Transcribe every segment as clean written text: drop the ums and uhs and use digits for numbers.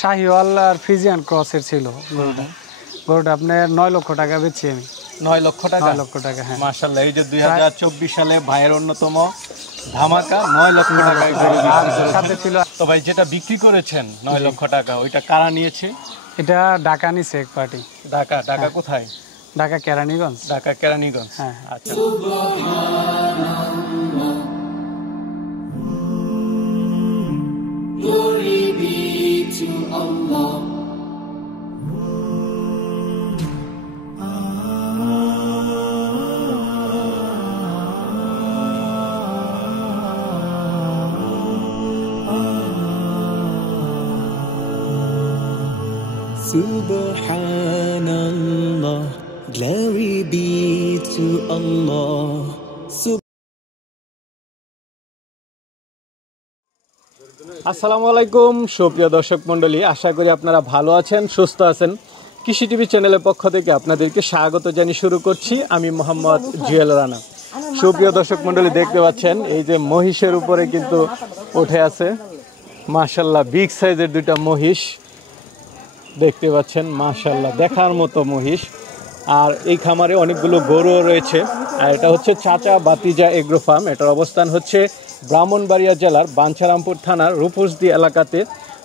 শাহিওয়াল আর Friesian ক্রসের ছিল গরুটা আপনার 9 লক্ষ টাকা বেচছি আমি। 9 লক্ষ টাকা? 9 লক্ষ টাকা, হ্যাঁ। মাশাআল্লাহ, এই যে 2024 সালে ভাইয়ের অন্যতম ধামাকা 9 লক্ষ টাকায় গরু সাথে ছিল। তো ভাই যেটা বিক্রি করেছেন 9 লক্ষ টাকা, ওইটা কারা নিয়েছে? এটা ঢাকা নিছে এক পার্টি। ঢাকা কোথায়? ঢাকা কেরানীগঞ্জ। ঢাকা কেরানীগঞ্জ, হ্যাঁ। আচ্ছা। Glory be to Allah. Subhanallah, glory be to Allah. আসসালামু আলাইকুম সুপ্রিয় দর্শক মণ্ডলী, আশা করি আপনারা ভালো আছেন, সুস্থ আছেন। কৃষি টিভি চ্যানেলের পক্ষ থেকে আপনাদেরকে স্বাগত জানিয়ে শুরু করছি আমি মোহাম্মদ জুয়েল রানা। সুপ্রিয় দর্শক মণ্ডলী, দেখতে পাচ্ছেন এই যে মহিষের উপরে কিন্তু উঠে আছে মাশাআল্লাহ বিগ সাইজের দুইটা মহিষ দেখতে পাচ্ছেন, মাশাআল্লাহ দেখার মতো মহিষ। আর এই খামারে অনেকগুলো গরুও রয়েছে। আর এটা হচ্ছে চাচা বাতিজা এগ্রো ফার্ম। এটার অবস্থান হচ্ছে ব্রাহ্মণবাড়িয়া জেলার বাঞ্ছারামপুর থানার রূপসদি এলাকাতে।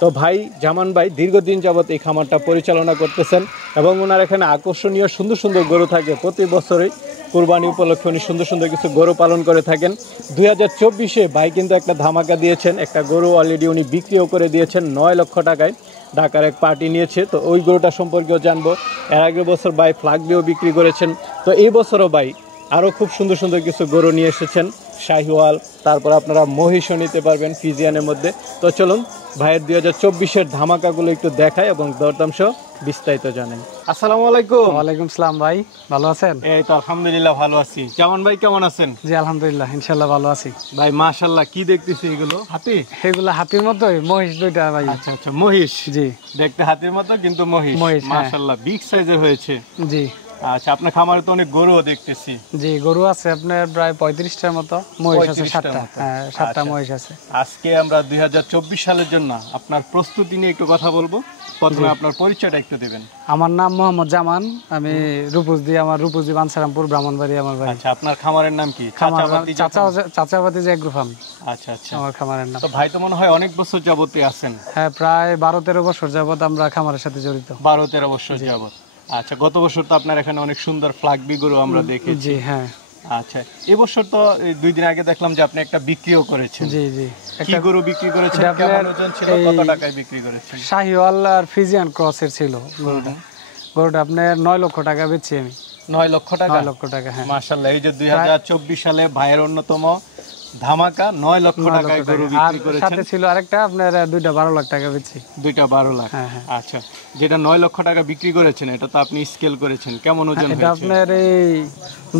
তো ভাই জামান ভাই দীর্ঘদিন যাবত এই খামারটা পরিচালনা করতেছেন এবং ওনার এখানে আকর্ষণীয় সুন্দর সুন্দর গরু থাকে। প্রতি বছরই কুরবানি উপলক্ষে উনি সুন্দর সুন্দর কিছু গরু পালন করে থাকেন। 2024-এ ভাই কিন্তু একটা ধামাকা দিয়েছেন, একটা গরু অলরেডি উনি বিক্রিও করে দিয়েছেন 9 লক্ষ টাকায়। ঢাকার এক পার্টি নিয়েছে, তো ওই গরুটা সম্পর্কেও জানবো। এর আগের বছর ভাই ফ্লাগ দিয়েও বিক্রি করেছেন, তো এই বছরও ভাই আরও খুব সুন্দর সুন্দর কিছু গরু নিয়ে এসেছেন, শাহিওয়াল, তারপর আপনারা মহিষও নিতে পারবেন ফিজিয়ানের মধ্যে। তো চলুন ভাইয়ের 2024-এর ধামাকাগুলো একটু দেখায় এবং দরদাম সহ বিস্তারিত জানেন। আসসালামু আলাইকুম। ওয়ালাইকুম সালাম ভাই, ভালো আছেন? এই তো আলহামদুলিল্লাহ ভালো আছি। জামান ভাই কেমন আছেন? জি আলহামদুলিল্লাহ, ইনশাআল্লাহ ভালো আছি ভাই। মাশাআল্লাহ, কি দেখতেছি এগুলো? হাতি? এগুলো হাতির মতোই, মহিষ দুইটা ভাই। আচ্ছা আচ্ছা, মহিষ। জি, দেখতে হাতির মতো কিন্তু মহিষ। মাশাআল্লাহ বিগ সাইজের হয়েছে। জি। আচ্ছা, আপনার খামারে তো অনেক গরুও দেখতেছি। জি, গরু আছে আপনার প্রায় 35টার মতো, মহিষ আছে 7টা। হ্যাঁ, 7টা মহিষ আছে। আজকে আমরা 2024 সালের জন্য আপনার প্রস্তুতি নিয়ে একটু কথা বলবো। প্রথমে আপনার পরিচয়টা একটু দিবেন। আমার নাম মোহাম্মদ জামান, আমি রূপসদি বাঞ্ছারামপুর ব্রাহ্মণবাড়ি আমার বাড়ি। আচ্ছা, আপনার খামারের নাম কি? চাচা বাতিজা এগ্রো ফার্ম। আচ্ছা আচ্ছা, আমার খামারের নাম। তো ভাই তো মনে হয় অনেক বছর যাবতই আছেন। হ্যাঁ, প্রায় 12-13 বছর যাবত আমরা খামারের সাথে জড়িত। 12-13 বছর যাবত। আচ্ছা, গত বছর তো আপনার এখানে অনেক সুন্দর ফ্ল্যাগবি গরু আমরা দেখেছি। জি হ্যাঁ। আচ্ছা, এবছর তো 2 দিন আগে দেখলাম যে আপনি একটা বিক্রিও করেছেন। জি জি, কি গরু বিক্রি করেছেন? কেমন ওজন ছিল? কত টাকায় বিক্রি করেছেন? শাহিওয়াল আর ফ্রিজিয়ান ক্রসের ছিল গরুটা আপনার 9 লক্ষ টাকা বেচছি আমি। 9 লক্ষ টাকা? 9 লক্ষ টাকা, হ্যাঁ। মাশাআল্লাহ, এই যে 2024 সালে ভাইয়ের অন্যতম ধামাকা 9 লক্ষ টাকায় গরু বিক্রি করেছেন। সাথে ছিল আরেকটা আপনার দুইটা 12 লাখ টাকা বেচছি। দুইটা 12 লাখ? হ্যাঁ হ্যাঁ। আচ্ছা, যেটা 9 লক্ষ টাকা বিক্রি করেছেন এটা তো আপনি স্কেল করেছেন, কেমন ওজন হয়েছে? এটা আপনার এই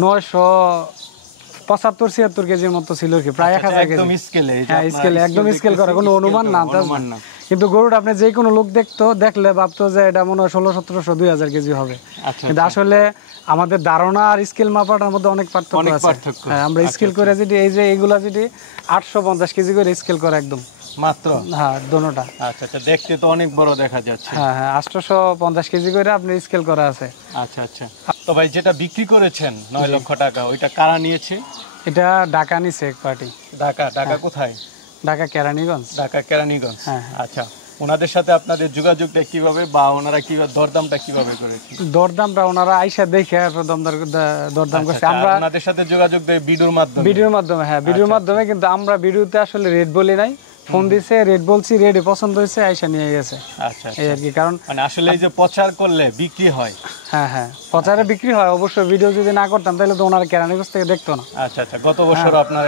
975-76 কেজির মতো ছিল কি, প্রায় 1000 কেজি। একদম স্কেলে? হ্যাঁ, স্কেলে, একদম স্কেল করা, কোনো অনুমান না। কিন্তু গরুটা আপনি যে কোনো লোক দেখলে ভাবতো যে এটা মনে হয় 1600-1700-2000 কেজি হবে। কিন্তু আসলে আমাদের ধারণা আর স্কেল মাপাটার মধ্যে অনেক পার্থক্য আছে। হ্যাঁ, আমরা স্কেল করে যদি এই যে এইগুলা যদি 850 কেজি করে স্কেল করা একদম মাত্র। হ্যাঁ, দোনোটা। আচ্ছা আচ্ছা, দেখতে তো অনেক বড় দেখা যাচ্ছে। হ্যাঁ হ্যাঁ, 850 কেজি করে আপনি স্কেল করা আছে। আচ্ছা আচ্ছা, তো ভাই যেটা বিক্রি করেছেন 9 লক্ষ টাকা, ওইটা কারা নিয়েছে? এটা ঢাকা নিছে এক পার্টি। ঢাকা কোথায়? ঢাকা কেরানীগঞ্জ। ঢাকা কেরানীগঞ্জ, হ্যাঁ। আচ্ছা, ওনাদের সাথে আপনাদের যোগাযোগটা কিভাবে, বা ওনারা কিভাবে দরদামটা কিভাবে করেছে? দরদামটা ওনারা আইসা দেখে দরদাম করছে। আমরা ওনাদের সাথে যোগাযোগ দেই ভিডিওর মাধ্যমে। হ্যাঁ, ভিডিওর মাধ্যমে। কিন্তু আমরা ভিডিওতে আসলে রেট বলি নাই, ফোন দিছে, রেট বলছি, রেটে পছন্দ হয়েছে, আইসা নিয়ে গেছে। আচ্ছা, এই আর কি। কারণ মানে আসলে এই যে প্রচার করলে বিক্রি হয়। হ্যাঁ হ্যাঁ, প্রচারে বিক্রি হয় অবশ্য। ভিডিও যদি না করতাম তাহলে তো ওনারা কেরানীগঞ্জ থেকে দেখতো না। আচ্ছা আচ্ছা, গত বছর আপনার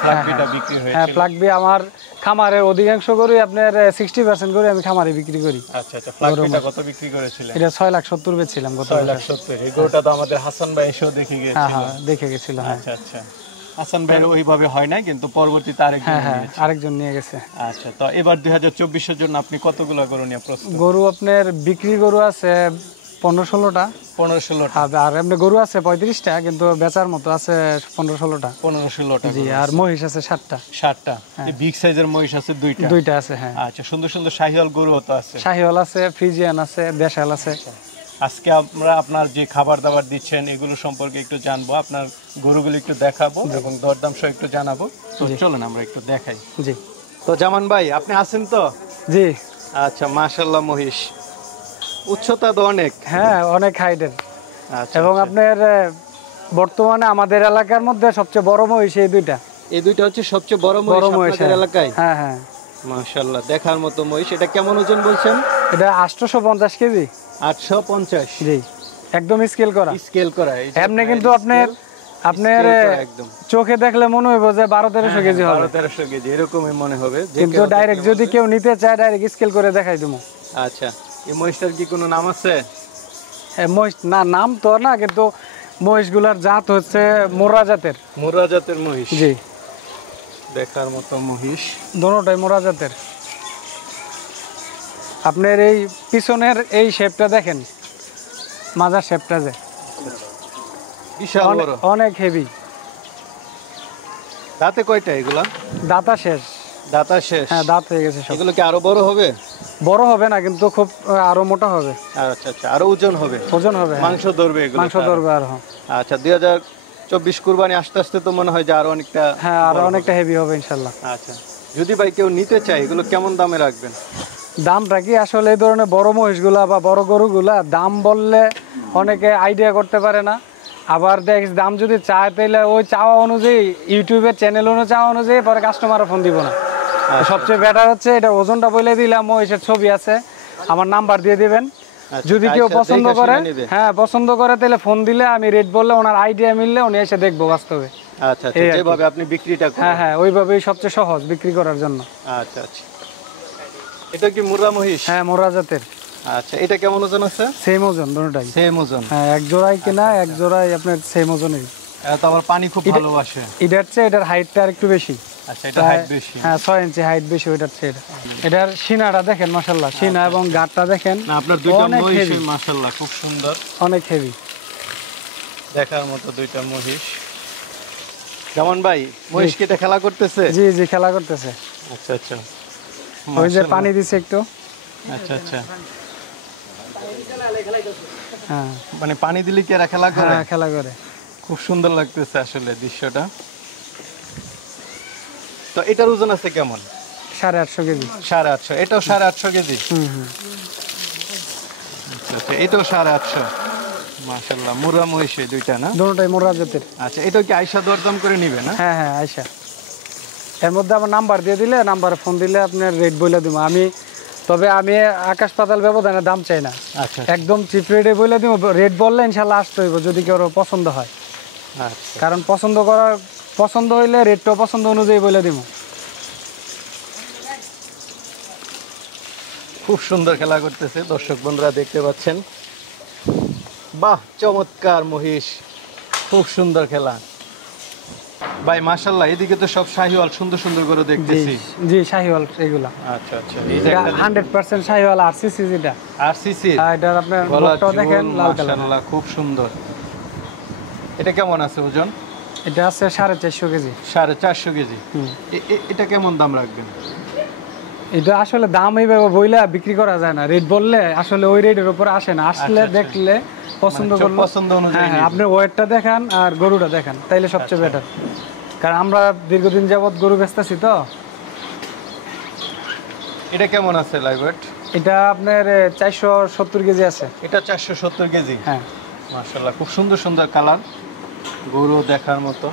ফ্ল্যাগবিটা বিক্রি হয়েছে? হ্যাঁ, ফ্ল্যাগবি আমার খামারের অধিকাংশ গরুই আপনার 60% করে আমি খামারে বিক্রি করি। আচ্ছা আচ্ছা, ফ্ল্যাগবিটা কত বিক্রি করেছিলেন? এটা 6,70,000 বেচছিলাম গত বছর। 6,70,000। এই গরুটা তো আমাদের হাসান ভাই এসেও দেখে গেছে। হ্যাঁ হ্যাঁ, দেখে গেছিল। হ্যাঁ, আচ্ছা আচ্ছা, হাসান ভাই ওইভাবে হয় না, কিন্তু পরবর্তীতে আরেকজন নিয়ে গেছে। আচ্ছা, তো এবার 2024 এর জন্য আপনি কতগুলো গরু নিয়ে প্রস্তুত? গরু আপনার বিক্রি গরু আছে 15-16টা। 15-16টা। আর এমনি গরু আছে 35টা, কিন্তু বেচার মতো আছে 15-16টা। 15-16টা। জি, আর মহিষ আছে 7টা। 7টা। এই বিগ সাইজের মহিষ আছে 2টা। 2টা আছে, হ্যাঁ। আচ্ছা, সুন্দর সুন্দর শাহিওয়াল গরুও তো আছে। শাহিওয়াল আছে, ফ্রিজিয়ান আছে, দেশাল আছে। আজকে আমরা আপনার যে খাবার দাবার দিচ্ছেন এগুলো সম্পর্কে একটু জানবো, আপনার গরুগুলো একটু দেখাবো এবং দরদাম সহ একটু জানাবো। তো চলুন আমরা একটু দেখাই। জি। তো জামান ভাই, আপনি আছেন তো? জি। আচ্ছা, মাশাআল্লাহ, মহিষ উচ্চতা তো অনেক। হ্যাঁ, অনেক হাইটের। আচ্ছা, এবং আপনার বর্তমানে আমাদের এলাকার মধ্যে সবচেয়ে বড় মহিষ এই 2টা। এই 2টা হচ্ছে সবচেয়ে বড় মহিষ আপনাদের এলাকায়? হ্যাঁ হ্যাঁ। মাশাআল্লাহ, দেখার মতো মহিষ। এটা কেমন ওজন বলছেন? এটা 850 কেজি। 850? জি, একদম স্কেল করা। স্কেল করা। এমনি কিন্তু আপনার একদম চোখে দেখলে মনে হইব যে 12-1300 কেজি হবে। 12-1300 কেজি এরকমই মনে হবে। কিন্তু ডাইরেক্ট যদি কেউ নিতে চায়, ডাইরেক্ট স্কেল করে দেখাই দেবো। আচ্ছা, এই মহিষটার কি কোনো নাম আছে? মহিষ না, নাম তো না, কিন্তু মহিষগুলার জাত হচ্ছে মোররা জাতের। মোররা জাতের মহিষ? জি। দেখার মতো মহিষ, দোনোটাই মোররা জাতের। আপনার এই পিছনের এই শেপটা দেখেন, মাজার শেপটা যে বিশাল বড়, অনেক হেভি। দাঁতে কয়টা এগুলা? দাঁতা শেষ। দাঁতা শেষ? হ্যাঁ, দাঁত হয়ে গেছে সব। এগুলো কি আরো বড় হবে? বড় হবে না, কিন্তু খুব আরো মোটা হবে। আচ্ছা আচ্ছা, আরো ওজন হবে? ওজন হবে, মাংস ধরবে এগুলো? মাংস ধরবে আর। আচ্ছা, 2024 কুরবানি আসতে আসতে তো মনে হয় যে আরো অনেকটা। হ্যাঁ, আরো অনেকটা হেভি হবে ইনশাল্লাহ। আচ্ছা, যদি ভাই কেউ নিতে চায় এগুলো কেমন দামে রাখবেন? দামটা কি আসলে এই ধরনের বড় মহিষগুলা বা বড় গরুগুলা দাম বললে অনেকে আইডিয়া করতে পারে না। আবার দেখ, দাম যদি চায় তাহলে ওই চাওয়া অনুযায়ী, ইউটিউবের চ্যানেল চাওয়া অনুযায়ী পরে কাস্টমারও ফোন দিব না। সবচেয়ে বেটার হচ্ছে এটা ওজনটা বলে দিলাম, মহিষের ছবি আছে, আমার নাম্বার দিয়ে দিবেন। যদি কেউ পছন্দ করে, হ্যাঁ পছন্দ করে, তাহলে ফোন দিলে আমি রেট বললে ওনার আইডিয়া মিললে উনি এসে দেখবো বাস্তবে। আচ্ছা আচ্ছা, যেভাবে আপনি বিক্রিটা করেন। হ্যাঁ হ্যাঁ, ওইভাবেই সবচেয়ে সহজ বিক্রি করার জন্য। আচ্ছা আচ্ছা, এটা কি মুর্রা মহিষ? হ্যাঁ, মোররা জাতের। আচ্ছা, এটা কেমন ওজন আছে? সেম ওজন দুটোটাই। সেম ওজন? হ্যাঁ, এক জোড়াই কিনা, এক জোড়াই আপনার সেম ওজনেরই। তো আবার পানি খুব ভালোবাসে। এটার চেয়ে এটার হাইটটা আরেকটু বেশি। আচ্ছা, এটা হাইট বেশি? হ্যাঁ, 6 ইঞ্চি হাইট বেশি ওইটার চেয়ে। এটার সিনাটা দেখেন, মাশাআল্লাহ, সিনা এবং গাটটা দেখেন। না, আপনার দুইটা মহিষ মাশাআল্লাহ খুব সুন্দর, অনেক হেভি, দেখার মতো দুইটা মহিষ। জামান ভাই, মহিষ কি এটা খেলা করতেছে? জি জি, খেলা করতেছে। আচ্ছা আচ্ছা, ওই যে পানি দিছে একটু। আচ্ছা আচ্ছা, হ্যাঁ, মানে পানি দিলে কি এরা খেলা করে? হ্যাঁ, খেলা করে। খুব সুন্দর লাগতেছে আসলে দৃশ্যটা। তো এটার ওজন আছে কেমন? 850 কেজি। 850? এটাও 850 কেজি? হুম হুম। আচ্ছা, এটাও 850? মাশাআল্লাহ, মুর্রা মহিষ এই দুইটা না? দুটোটাই মোররা জাতের। আচ্ছা, এটাও কি আয়শা দরদাম করে নিবে না? হ্যাঁ হ্যাঁ, আয়শা। এর মধ্যে আমার নাম্বার দিয়ে দিলে, নাম্বারে ফোন দিলে আপনার রেট বলে দিব আমি। তবে আমি আকাশ পাতাল ব্যবধানে দাম চাই না। আচ্ছা, একদম চিপ রেটে বলে দিব। রেট বললে ইনশাল্লাহ আসতে হইব, যদি কেউ পছন্দ হয়। আচ্ছা, কারণ পছন্দ হইলে রেটটাও পছন্দ অনুযায়ী বলে দিব। খুব সুন্দর খেলা করতেছে, দর্শক বন্ধুরা দেখতে পাচ্ছেন। বাহ, চমৎকার মহিষ, খুব সুন্দর খেলা ভাই, মাশাআল্লাহ। এদিকে তো সব শাহিওয়াল সুন্দর সুন্দর করে দেখতেছি। জি, শাহিওয়াল এগুলা। আচ্ছা আচ্ছা, এই যে 100% শাহিওয়াল আরসিসি যেটা। আরসিসি? এটা আপনার মুখটাও দেখেন লাল কালার। মাশাআল্লাহ, খুব সুন্দর। এটা কেমন আছে ওজন? এটা আছে 450 কেজি। 450 কেজি? এটা কেমন দাম রাখবেন? এটা আসলে দাম এইভাবে বইলে বিক্রি করা যায় না। রেট বললে আসলে ওই রেটের উপর আসে না। আসলে দেখলে পছন্দ করলে, পছন্দ অনুযায়ী আপনি ওয়েটটা দেখান আর গরুটা দেখান, তাইলে সবচেয়ে বেটার। কারণ আমরা দীর্ঘদিন যাবত গরু বেচতেছি তো। এটা কেমন আছে লাইভ ওয়েট? এটা আপনার 470 কেজি আছে। এটা 470 কেজি? হ্যাঁ, মাশাআল্লাহ, খুব সুন্দর সুন্দর কালার, গরু দেখার মতো।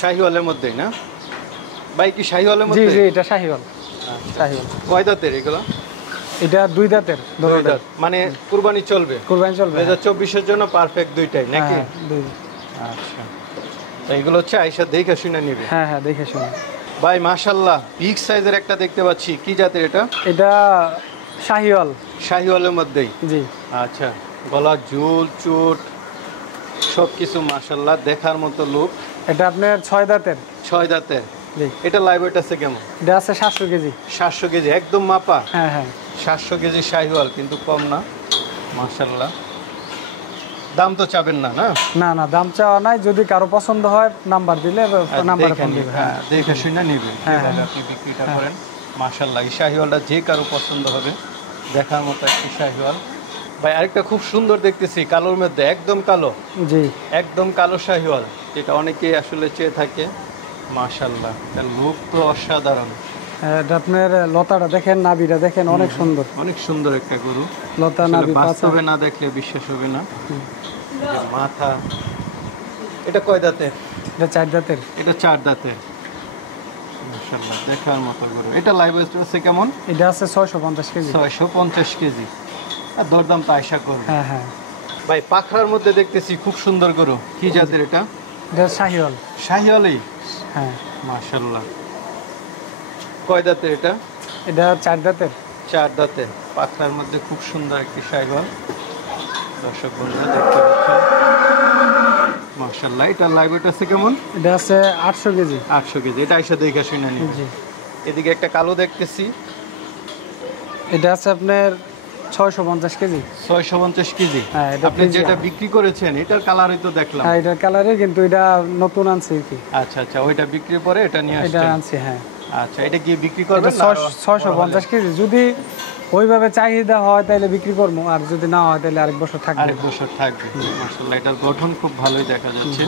শাহিওয়ালের মধ্যেই না ভাই? কি শাহিওয়ালের জি মধ্যে? জি, এটা শাহিওয়াল। শাহিওয়াল। কয় দাঁতের এগুলো? এটা 2 দাঁতের। 2 দাঁত, মানে কুরবানি চলবে? কুরবানি চলবে। 2024 এর জন্য পারফেক্ট দুইটাই নাকি? হ্যাঁ, 2। আচ্ছা, তো এগুলো হচ্ছে আয়শা দেখে শুনে নিবে? হ্যাঁ হ্যাঁ, দেখে শুনে। ভাই মাশাআল্লাহ, বিগ সাইজের একটা দেখতে পাচ্ছি, কি জাতের এটা? এটা শাহিওয়াল। শাহিওয়ালের মধ্যেই? জি। আচ্ছা, গলা, ঝুল, চুট সবকিছু মাশাআল্লাহ দেখার মতো লুক। এটা আপনার 6 দাঁতের। 6 দাঁতের? জি। এটা লাইভ ওয়েট আছে কেমন? এটা আছে 700 কেজি। 700 কেজি একদম মাপা? হ্যাঁ হ্যাঁ। 700 কেজি শাহিওয়াল, কিন্তু কম না। মাশাআল্লাহ। দাম তো চাবেন না, না? না না, দাম চাওয়া নাই, যদি কারো পছন্দ হয় নাম্বার দিলে নাম্বারে ফোন দিবে। হ্যাঁ, দেখে শুনে নেবেন কিভাবে আপনি বিক্রিটা করেন। মাশাআল্লাহ, এই শাহিওয়ালটা যে কারো পছন্দ হবে, দেখার মতো একটি শাহিওয়াল। ভাই আরেকটা খুব সুন্দর দেখতেছি, কালোর মধ্যে, একদম কালো। জি, একদম কালো শাহিওয়াল, যেটা অনেকেই আসলে চেয়ে থাকে। মাশাআল্লাহ, তার লুক তো অসাধারণ। এটা আপনার লতাটা দেখেন, নাভিটা দেখেন, অনেক সুন্দর। অনেক সুন্দর একটা গরু, লতা, আসলে নাভি, পাছা। বাস্তবে না দেখলে বিশ্বাস হবে না। এই যে মাথা, এটা কয় দাঁতের? এটা 4 দাঁতের। এটা 4 দাঁতের। মাশাআল্লাহ, দেখার মতো গরু। এটা লাইভ ওয়েট আছে কেমন? এটা আছে 650 কেজি। 650 কেজি। আর দরদাম তো আশা করব। হ্যাঁ হ্যাঁ। ভাই পাখরার মধ্যে দেখতেছি খুব সুন্দর গরু, কি জাতের এটা? এটা শাহিওয়াল। শাহিওয়ালই? হ্যাঁ। মাশাআল্লাহ। কয় দাঁতের এটা? এটা 4 দাঁতের। 4 দাঁতের। পাখরার মধ্যে খুব সুন্দর একটি শাহিওয়াল, দর্শক বন্ধুরা দেখতে পাচ্ছেন। মাশাআল্লাহ, এটা লাইভ ওয়েট আছে কেমন? এটা আছে 800 কেজি। 800 কেজি। এটা আইসা দেখে শুনে নিন। জি। এদিকে একটা কালো দেখতেছি, এটা আছে আপনার 650 কেজি। 650 কেজি। হ্যাঁ, এটা আপনি যেটা বিক্রি করেছেন এটার কালারই তো দেখলাম। হ্যাঁ, এটার কালারে, কিন্তু এটা নতুন আনছি কি। আচ্ছা আচ্ছা, ওইটা বিক্রির পরে এটা নিয়ে এটা আসছেন। আনছি, হ্যাঁ। আচ্ছা, এটা কি বিক্রি করবেন? এটা 650 কেজি। যদি ওইভাবে চাহিদা হয় তাহলে বিক্রি করবো, আর যদি না হয় তাহলে আরেক বছর থাকবে। আরেক বছর থাকবে। মাশাআল্লাহ, এটার গঠন খুব ভালোই দেখা যাচ্ছে।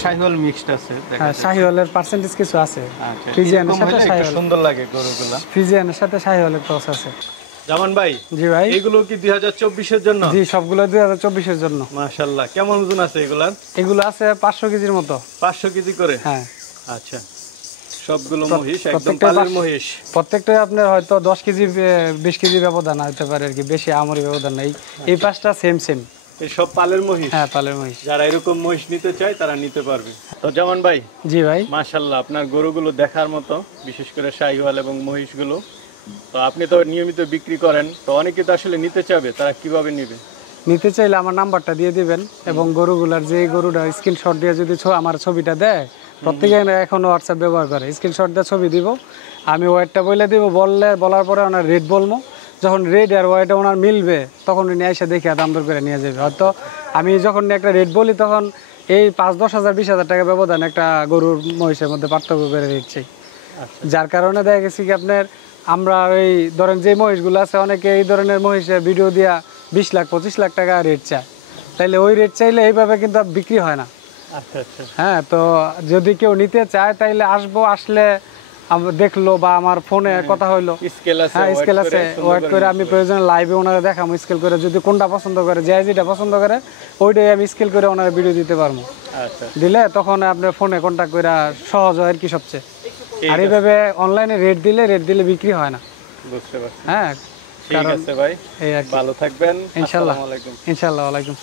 শাহিওয়াল মিক্সড আছে দেখা হ্যাঁ, যাচ্ছে। শাহিওয়ালের পার্সেন্টেজ কিছু আছে। আচ্ছা, ফ্রিজিয়ানের এরকম সাথে হলে একটু শাহিওয়াল। সুন্দর লাগে গরুগুলা। ফ্রিজিয়ানের সাথে শাহিওয়ালের ক্রস আছে। জামান ভাই, জি ভাই। এগুলো কি 2024 এর জন্য? জি, সবগুলো 2024 এর জন্য। মাশাআল্লাহ, কেমন ওজন আছে এগুলার? এগুলো আছে 500 কেজির মতো। 500 কেজি করে? হ্যাঁ। আচ্ছা, সবগুলো মহিষ, একদম প্রত্যেকটা পালের মহিষ। প্রত্যেকটা আপনার হয়তো 10 কেজি 20 কেজি ব্যবধান হতে পারে আর কি, বেশি আমরি ব্যবধান নাই। এই পাঁচটা সেম সেম। এই সব পালের মহিষ? হ্যাঁ, পালের মহিষ। যারা এরকম মহিষ নিতে চায় তারা নিতে পারবে। তো জামান ভাই, জি ভাই। মাশাআল্লাহ, আপনার গরুগুলো দেখার মতো, বিশেষ করে শাহিওয়াল এবং মহিষগুলো। তো আপনি তো নিয়মিত বিক্রি করেন, তো অনেকে তো আসলে নিতে চাবে, তারা কিভাবে নেবে? নিতে চাইলে আমার নাম্বারটা দিয়ে দিবেন, এবং গরুগুলার যে গরুটা স্ক্রিনশট দিয়ে যদি আমার ছবিটা দেয়, প্রত্যেকে এখন হোয়াটসঅ্যাপ ব্যবহার করে, স্ক্রিনশট দিয়ে ছবি দিব, আমি ওয়েটটা বলে দিব, বলার পরে ওনার রেট বলবো। যখন রেট আর ওয়েটটা ওনার মিলবে তখন উনি এসে দেখে দাম দর করে নিয়ে যাবে। হয়তো আমি যখন একটা রেট বলি তখন এই 5-10 হাজার 20 হাজার টাকা ব্যবধান একটা গরুর মহিষের মধ্যে পার্থক্য করে রেট চাই। যার কারণে দেখা গেছে কি আপনার, আমরা ওই ধরেন যে মহিষগুলো আছে, অনেকে এই ধরনের মহিষের ভিডিও দিয়া 20 লাখ 25 লাখ টাকা রেট চায়, তাইলে ওই রেট চাইলে এইভাবে কিন্তু বিক্রি হয় না। আচ্ছা আচ্ছা। হ্যাঁ, তো যদি কেউ নিতে চায় তাইলে আসবো, আসলে দেখলো বা আমার ফোনে কথা হইলো। স্কেল আছে? হ্যাঁ, স্কেল আছে, ওয়েট করে আমি প্রয়োজনে লাইভে ওনারা দেখাবো স্কেল করে, যদি কোনটা পছন্দ করে, যে যেটা পছন্দ করে ওইটাই আমি স্কেল করে ওনারা ভিডিও দিতে পারবো। আচ্ছা, দিলে তখন আপনার ফোনে কন্ট্যাক্ট করে সহজ হয় আর কি সবচেয়ে। আর এইভাবে অনলাইনে রেট দিলে বিক্রি হয় না। বুঝতে পারছি। হ্যাঁ, ঠিক আছে ভাই, এই আর কি। ভালো থাকবেন। ইনশাআল্লাহ। আসসালামু আলাইকুম। ইনশাআল্লাহ। ওয়ালাইকুম আসসালাম।